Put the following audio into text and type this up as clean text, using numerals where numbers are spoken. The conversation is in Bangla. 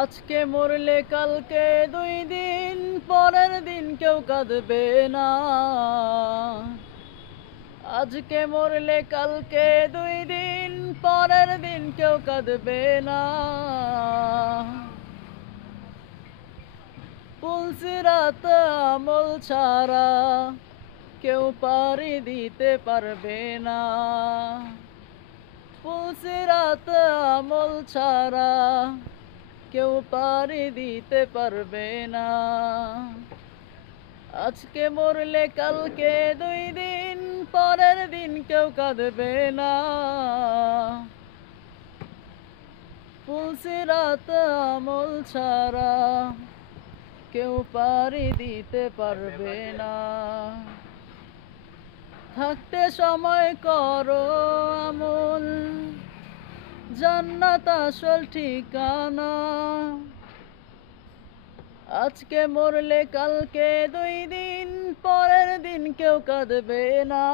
আজকে মরলে কালকে 2 দিন, পরের দিন কেউ কাঁদবে না। আজকে মরলে কালকে 2 দিন, পরের দিন কেউ কাঁদবে না। পুলসিরাত আমল ছাড়া কেউ পাড়ি দিতে পারবে না। পুলসিরাত আমল ছাড়া কেউ পাড়ি দিতে পারবে না। আজকে মরলে কালকে 2 দিন, পরের দিন কেউ কাঁদবে না। পুলসিরাত আমল ছাড়া কেউ পাড়ি দিতে পারবে না। থাকতে সময় করো আমল, জান্নাত আসল ঠিকানা। আজকে মরলে কালকে 2 দিন, পরের দিন কেউ কাঁদবে না।